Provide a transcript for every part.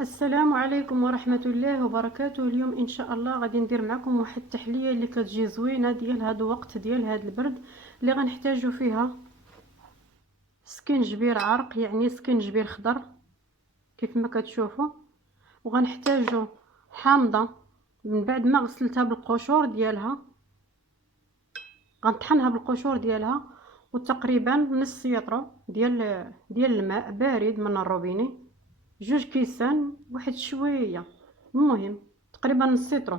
السلام عليكم ورحمة الله وبركاته. اليوم ان شاء الله غادي ندير معكم واحد التحليه اللي كتجي زوينه ديال هذا الوقت ديال هذا البرد، اللي غنحتاجو فيها سكينجبير عرق، يعني سكينجبير خضر كيف ما كتشوفوا، وغنحتاجو حامضه من بعد ما غسلتها بالقشور ديالها، غنطحنها بالقشور ديالها، وتقريبا نص سيطرو ديال الماء بارد من الروبيني، جوج كيسان واحد شويه، المهم تقريبا نص سيطرو.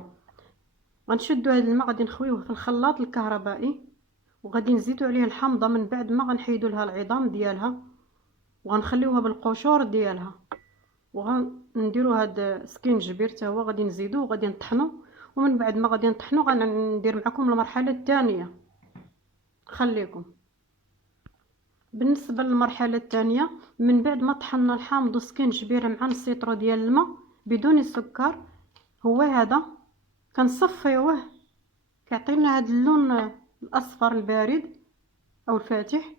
غنشدو هذا الماء غادي نخويوه في الخلاط الكهربائي، وغادي نزيدو عليه الحامضه من بعد ما غنحيدو لها العظام ديالها، وغنخليوها بالقشور ديالها، وغنديرو هاد سكينجبير حتى هو غادي نزيدو وغادي نطحنو. ومن بعد ما غادي نطحنو غندير معكم المرحله الثانيه. خليكم بالنسبه للمرحله الثانيه، من بعد ما طحنا الحامض والسكينجبير مع نص سيطرو ديال الماء بدون السكر، هو هذا كنصفيوه كيعطينا هذا اللون الاصفر البارد او الفاتح.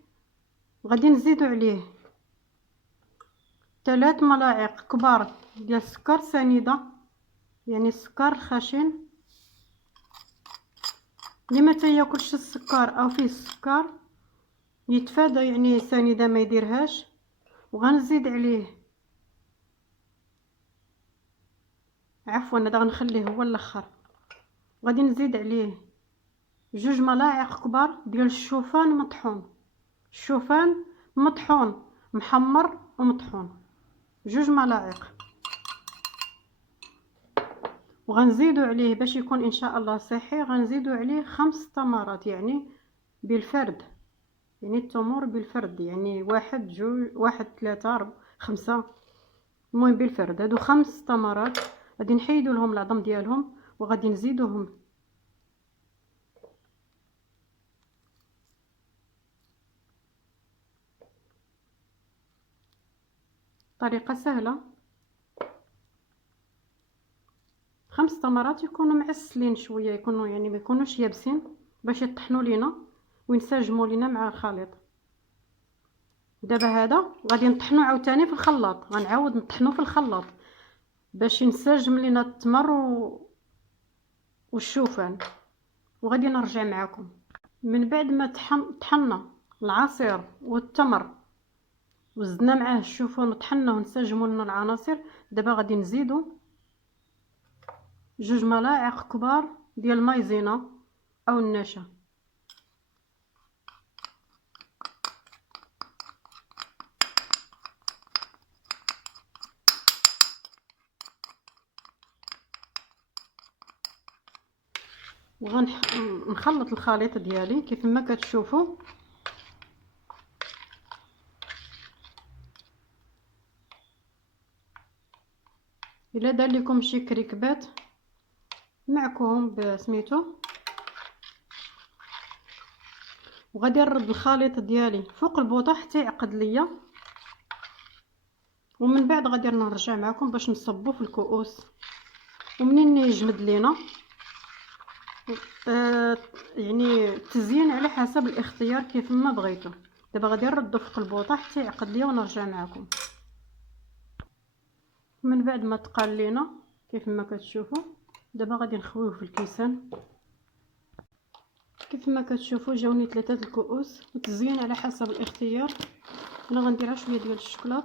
غادي نزيدو عليه 3 ملاعق كبار ديال السكر سنيده، يعني السكر خشن اللي ما تياكلش السكر او فيه السكر يتفادى يعني سنيده ما يديرهاش. وغنزيد عليه، عفوا هذا غنخليه هو الاخر، غادي نزيد عليه 2 ملاعق كبار ديال الشوفان مطحون، الشوفان مطحون محمر ومطحون 2 ملاعق. وغنزيدو عليه باش يكون ان شاء الله صحي، غنزيدو عليه 5 تمرات يعني بالفرد، يعني التمور بالفرد، يعني 1 2 1 3 4 5، المهم بالفرد. هادو 5 تمرات غادي نحيدو لهم العظم ديالهم وغادي نزيدوهم. طريقه سهله، 5 تمرات يكونوا معسلين شويه، يكونوا يعني ما يكونوش يابسين باش يطحنوا لينا وينسجموا لينا مع الخليط. دابا هذا غادي نطحنو عاوتاني في الخلاط، غنعاود نطحنو في الخلاط باش ينسجم لينا التمر والشوفان، وغادي نرجع معكم من بعد ما طحنا العصير والتمر وزدنا معاه الشوفان وطحناه ونسجموا لنا العناصر. دابا غادي نزيدو 2 ملاعق كبار ديال المايزينا او النشا، وغنخلط الخليط ديالي كيف ما كتشوفوا. الا دار لكم شي كريكبات معكم بسميتو، وغادي نرد الخليط ديالي فوق البوطه حتى يعقد ليا، ومن بعد غادي نرجع معكم باش نصبو في الكؤوس. ومنين يجمد لينا يعني التزيين على حسب الاختيار كيف ما بغيتو. دابا غادي نردو فوق البوطه حتى يعقد ليا ونرجع معكم. من بعد ما تقال لينا كيف ما كتشوفوا، دابا غادي نخويوه في الكيسان. كيف ما كتشوفوا جاوني 3 الكؤوس، وتزيين على حسب الاختيار. انا غنديرها شويه ديال الشكلاط،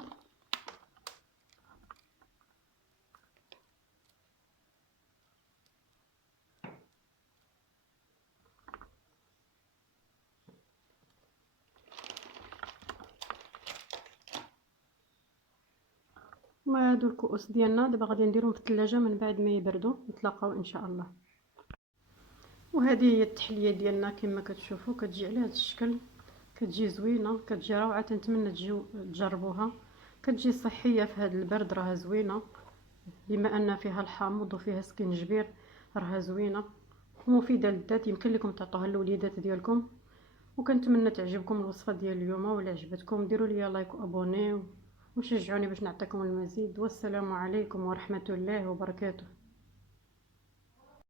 وهادو الكؤوس ديالنا دابا غادي نديرهم في الثلاجه من بعد ما يبردوا. نتلاقاو ان شاء الله. وهذه هي التحليه ديالنا كما كتشوفوا، كتجي على هذا الشكل، كتجي زوينه، كتجي روعه. نتمنى تجيو تجربوها، كتجي صحيه في هذا البرد، راها زوينه بما ان فيها الحامض وفيها سكينجبير، راها زوينه ومفيده للذات. يمكن لكم تعطوها للوليدات ديالكم. وكنتمنى تعجبكم الوصفه ديال اليوم، ولا عجبتكم ديروا لي لايك وابونيو وشجعوني باش نعطيكم المزيد. والسلام عليكم ورحمه الله وبركاته.